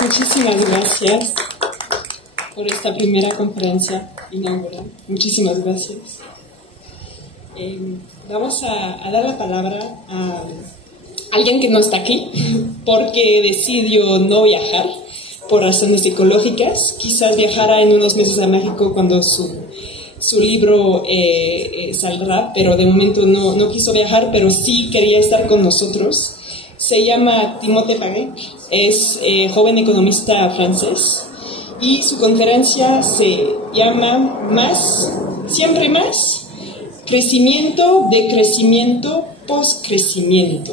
Muchísimas gracias por esta primera conferencia inaugural. Muchísimas gracias. Vamos a dar la palabra a alguien que no está aquí porque decidió no viajar por razones ecológicas. Quizás viajara en unos meses a México cuando su libro saldrá, pero de momento no quiso viajar, pero sí quería estar con nosotros. Se llama Timothée Paré, es joven economista francés y su conferencia se llama Más, siempre más, crecimiento, decrecimiento, poscrecimiento.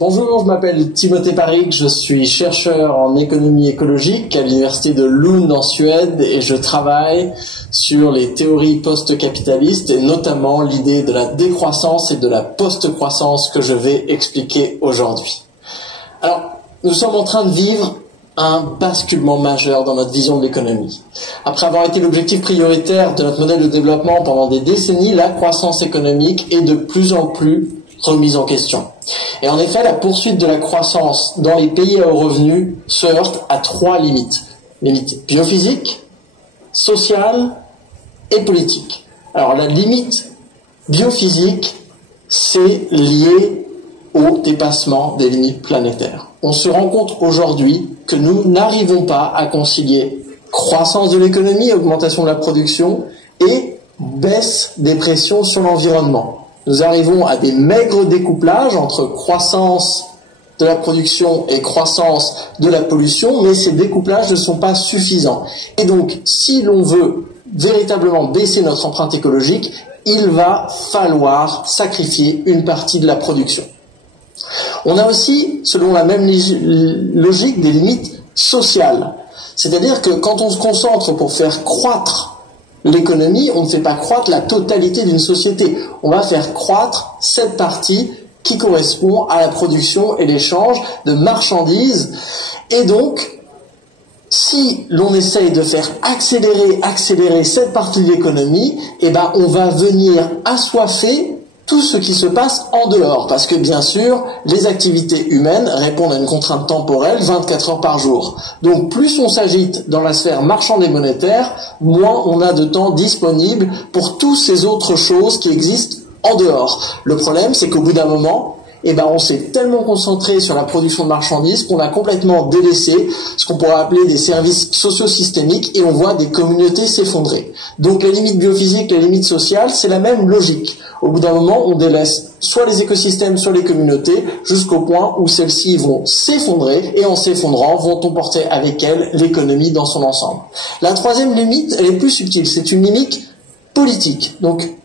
Bonjour, je m'appelle Timothée Paré, je suis chercheur en économie écologique à l'université de Lund en Suède et je travaille sur les théories post-capitalistes et notamment l'idée de la décroissance et de la post-croissance que je vais expliquer aujourd'hui. Alors, nous sommes en train de vivre un basculement majeur dans notre vision de l'économie. Après avoir été l'objectif prioritaire de notre modèle de développement pendant des décennies, la croissance économique est de plus en plus remise en question. Et en effet, la poursuite de la croissance dans les pays à haut revenu se heurte à trois limites. Limites biophysiques, sociales et politiques. Alors la limite biophysique, c'est lié au dépassement des limites planétaires. On se rend compte aujourd'hui que nous n'arrivons pas à concilier croissance de l'économie, augmentation de la production et baisse des pressions sur l'environnement. Nous arrivons à des maigres découplages entre croissance de la production et croissance de la pollution, mais ces découplages ne sont pas suffisants. Et donc, si l'on veut véritablement baisser notre empreinte écologique, il va falloir sacrifier une partie de la production. On a aussi, selon la même logique, des limites sociales. C'est-à-dire que quand on se concentre pour faire croître l'économie, on ne fait pas croître la totalité d'une société. On va faire croître cette partie qui correspond à la production et l'échange de marchandises. Et donc, si l'on essaye de faire accélérer cette partie de l'économie, eh ben, on va venir assoiffer tout ce qui se passe en dehors. Parce que, bien sûr, les activités humaines répondent à une contrainte temporelle 24 heures par jour. Donc, plus on s'agite dans la sphère marchande et monétaire, moins on a de temps disponible pour toutes ces autres choses qui existent en dehors. Le problème, c'est qu'au bout d'un moment, eh ben, on s'est tellement concentré sur la production de marchandises qu'on a complètement délaissé ce qu'on pourrait appeler des services socio-systémiques et on voit des communautés s'effondrer. Donc, les limites biophysiques, les limites sociales, c'est la même logique. Au bout d'un moment, on délaisse soit les écosystèmes, soit les communautés, jusqu'au point où celles-ci vont s'effondrer, et en s'effondrant, vont emporter avec elles l'économie dans son ensemble. La troisième limite, elle est plus subtile, c'est une limite politique. Donc,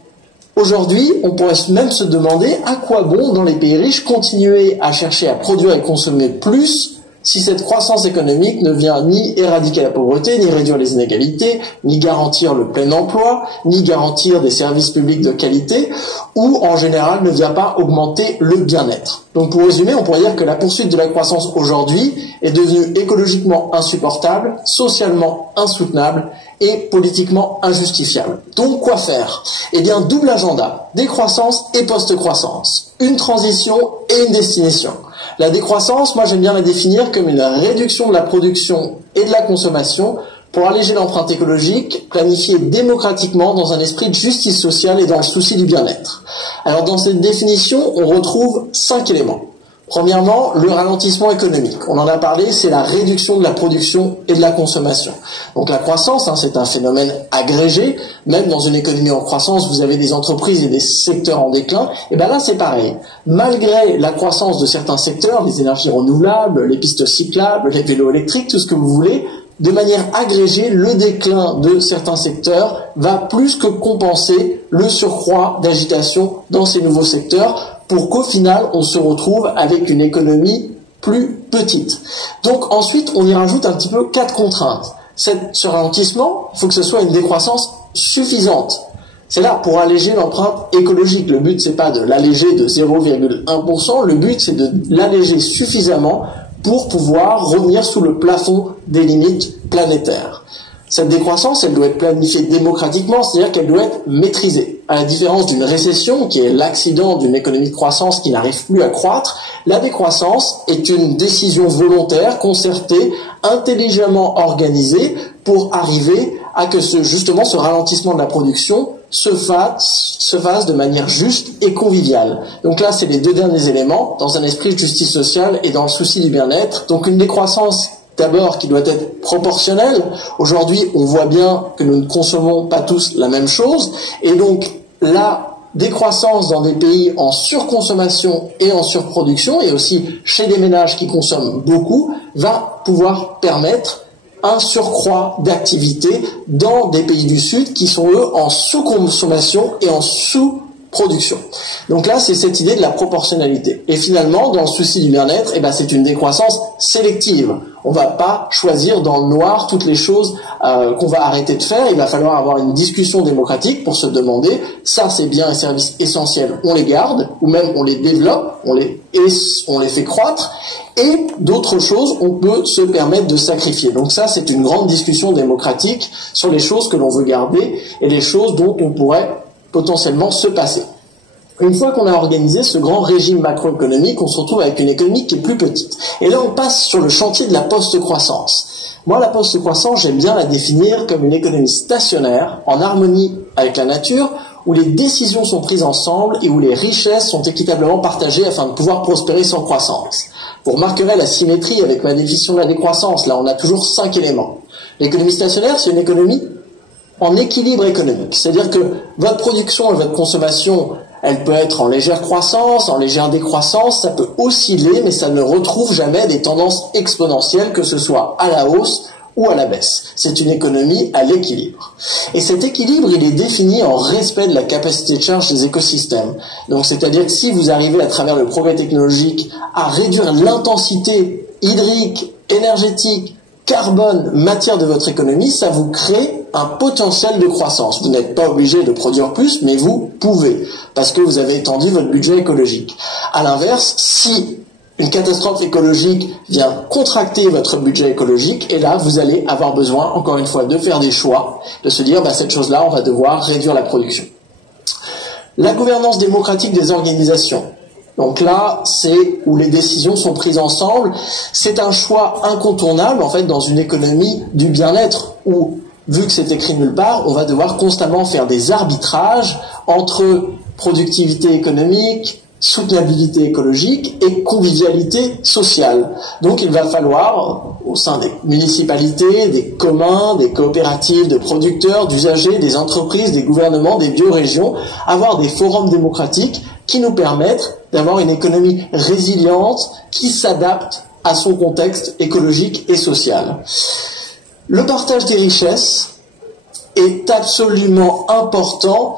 aujourd'hui, on pourrait même se demander à quoi bon, dans les pays riches, continuer à chercher à produire et consommer plus si cette croissance économique ne vient ni éradiquer la pauvreté, ni réduire les inégalités, ni garantir le plein emploi, ni garantir des services publics de qualité, ou en général ne vient pas augmenter le bien-être. Donc pour résumer, on pourrait dire que la poursuite de la croissance aujourd'hui est devenue écologiquement insupportable, socialement insoutenable et politiquement injustifiable. Donc quoi faire? Eh bien, double agenda, décroissance et post-croissance, une transition et une destination. La décroissance, moi j'aime bien la définir comme une réduction de la production et de la consommation pour alléger l'empreinte écologique, planifiée démocratiquement dans un esprit de justice sociale et dans le souci du bien-être. Alors dans cette définition, on retrouve 5 éléments. Premièrement, le ralentissement économique. On en a parlé, c'est la réduction de la production et de la consommation. Donc la croissance, c'est un phénomène agrégé. Même dans une économie en croissance, vous avez des entreprises et des secteurs en déclin. Et bien là, c'est pareil. Malgré la croissance de certains secteurs, les énergies renouvelables, les pistes cyclables, les vélos électriques, tout ce que vous voulez, de manière agrégée, le déclin de certains secteurs va plus que compenser le surcroît d'agitation dans ces nouveaux secteurs, pour qu'au final, on se retrouve avec une économie plus petite. Donc ensuite, on y rajoute un petit peu 4 contraintes. Ce ralentissement, il faut que ce soit une décroissance suffisante. C'est là pour alléger l'empreinte écologique. Le but, c'est pas de l'alléger de 0,1%, le but, c'est de l'alléger suffisamment pour pouvoir revenir sous le plafond des limites planétaires. Cette décroissance, elle doit être planifiée démocratiquement, c'est-à-dire qu'elle doit être maîtrisée. À la différence d'une récession, qui est l'accident d'une économie de croissance qui n'arrive plus à croître, la décroissance est une décision volontaire, concertée, intelligemment organisée pour arriver à que justement ce ralentissement de la production se fasse de manière juste et conviviale. Donc là, c'est les deux derniers éléments, dans un esprit de justice sociale et dans le souci du bien-être. Donc une décroissance d'abord qui doit être proportionnelle. Aujourd'hui, on voit bien que nous ne consommons pas tous la même chose, et donc la décroissance dans des pays en surconsommation et en surproduction, et aussi chez des ménages qui consomment beaucoup, va pouvoir permettre un surcroît d'activité dans des pays du Sud qui sont, eux, en sous-consommation et en sous-production. Donc là, c'est cette idée de la proportionnalité. Et finalement, dans le souci du bien-être, c'est une décroissance sélective. On ne va pas choisir dans le noir toutes les choses qu'on va arrêter de faire. Il va falloir avoir une discussion démocratique pour se demander, ça c'est biens et services essentiels, on les garde, ou même on les développe, on les fait croître, et d'autres choses, on peut se permettre de sacrifier. Donc ça, c'est une grande discussion démocratique sur les choses que l'on veut garder et les choses dont on pourrait potentiellement se passer. Une fois qu'on a organisé ce grand régime macroéconomique, on se retrouve avec une économie qui est plus petite. Et là, on passe sur le chantier de la post-croissance. Moi, la post-croissance, j'aime bien la définir comme une économie stationnaire, en harmonie avec la nature, où les décisions sont prises ensemble et où les richesses sont équitablement partagées afin de pouvoir prospérer sans croissance. Vous remarquerez la symétrie avec ma définition de la décroissance. Là, on a toujours 5 éléments. L'économie stationnaire, c'est une économie en équilibre économique. C'est-à-dire que votre production et votre consommation, elle peut être en légère croissance, en légère décroissance, ça peut osciller, mais ça ne retrouve jamais des tendances exponentielles, que ce soit à la hausse ou à la baisse. C'est une économie à l'équilibre. Et cet équilibre, il est défini en respect de la capacité de charge des écosystèmes. Donc, c'est-à-dire que si vous arrivez à travers le progrès technologique à réduire l'intensité hydrique, énergétique, carbone, matière de votre économie, ça vous crée un potentiel de croissance. Vous n'êtes pas obligé de produire plus, mais vous pouvez, parce que vous avez étendu votre budget écologique. À l'inverse, si une catastrophe écologique vient contracter votre budget écologique, et là, vous allez avoir besoin, encore une fois, de faire des choix, de se dire, cette chose-là, on va devoir réduire la production. La gouvernance démocratique des organisations. Donc là, c'est où les décisions sont prises ensemble. C'est un choix incontournable, en fait, dans une économie du bien-être où, vu que c'est écrit nulle part, on va devoir constamment faire des arbitrages entre productivité économique, soutenabilité écologique et convivialité sociale. Donc il va falloir, au sein des municipalités, des communs, des coopératives de producteurs, d'usagers, des entreprises, des gouvernements, des biorégions, avoir des forums démocratiques qui nous permettent d'avoir une économie résiliente qui s'adapte à son contexte écologique et social. Le partage des richesses est absolument important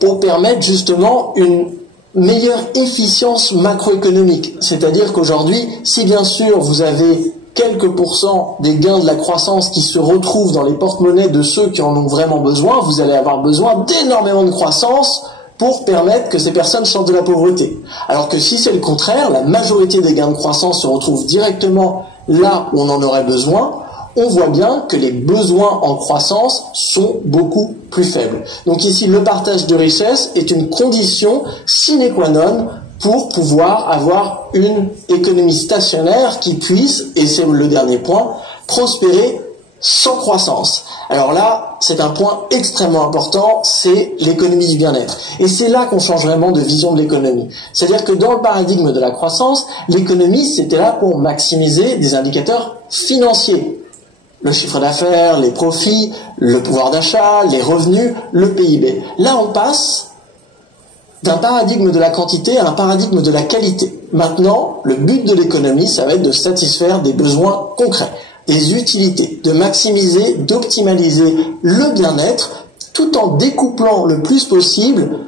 pour permettre justement une meilleure efficience macroéconomique. C'est-à-dire qu'aujourd'hui, si bien sûr vous avez quelques pourcents des gains de la croissance qui se retrouvent dans les porte-monnaies de ceux qui en ont vraiment besoin, vous allez avoir besoin d'énormément de croissance pour permettre que ces personnes sortent de la pauvreté. Alors que si c'est le contraire, la majorité des gains de croissance se retrouvent directement là où on en aurait besoin, on voit bien que les besoins en croissance sont beaucoup plus faibles. Donc ici, le partage de richesses est une condition sine qua non pour pouvoir avoir une économie stationnaire qui puisse, et c'est le dernier point, prospérer sans croissance. Alors là, c'est un point extrêmement important, c'est l'économie du bien-être. Et c'est là qu'on change vraiment de vision de l'économie. C'est-à-dire que dans le paradigme de la croissance, l'économie, c'était là pour maximiser des indicateurs financiers. Le chiffre d'affaires, les profits, le pouvoir d'achat, les revenus, le PIB. Là, on passe d'un paradigme de la quantité à un paradigme de la qualité. Maintenant, le but de l'économie, ça va être de satisfaire des besoins concrets, des utilités, de maximiser, d'optimaliser le bien-être, tout en découplant le plus possible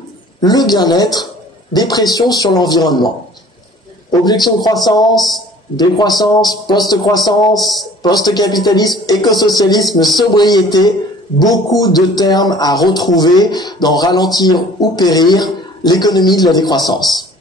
le bien-être des pressions sur l'environnement. Objection de croissance, décroissance, post-croissance, post-capitalisme, écosocialisme, sobriété, beaucoup de termes à retrouver dans Ralentir ou périr, l'économie de la décroissance.